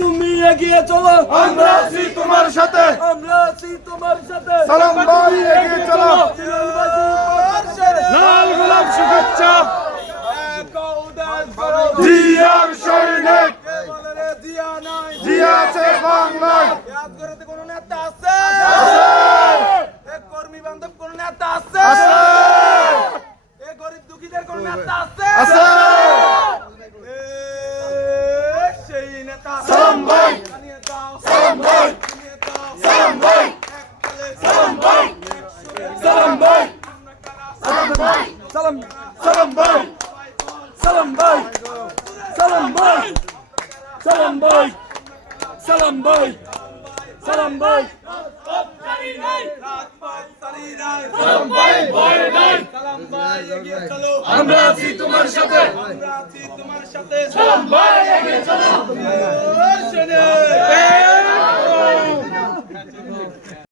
তুমি এগিয়ে চলো, আমরা আছি তোমার সাথে। আমরা আছি তোমার সাথে। সালাম ভাই, এগিয়ে চলো। লাল গোলাপ শুভেচ্ছা। জিয়ার সৈনিক, জিয়া আছে বাংলায়। কোন নেতা আছে? কর্মী বান্ধব কোন নেতা আছে? গরিব দুঃখীদের কোন নেতা আছে? সেই নেতা সালাম ভাই, সালাম ভাই, সালাম ভাই, সালাম ভাই, সালাম ভাই, সালাম ভাই, সালাম সালাম ভাই, সালাম ভাই, সালাম ভাই, সালাম ভাই, সালাম ভাই, সালাম ভাই। সালাম ভাই, ভয় নাই। সালাম ভাই, এগিয়ে চলো। আমরা আছি তোমার সাথে। আমরা আছি তোমার সাথে। সালাম ভাই, এগিয়ে চলো।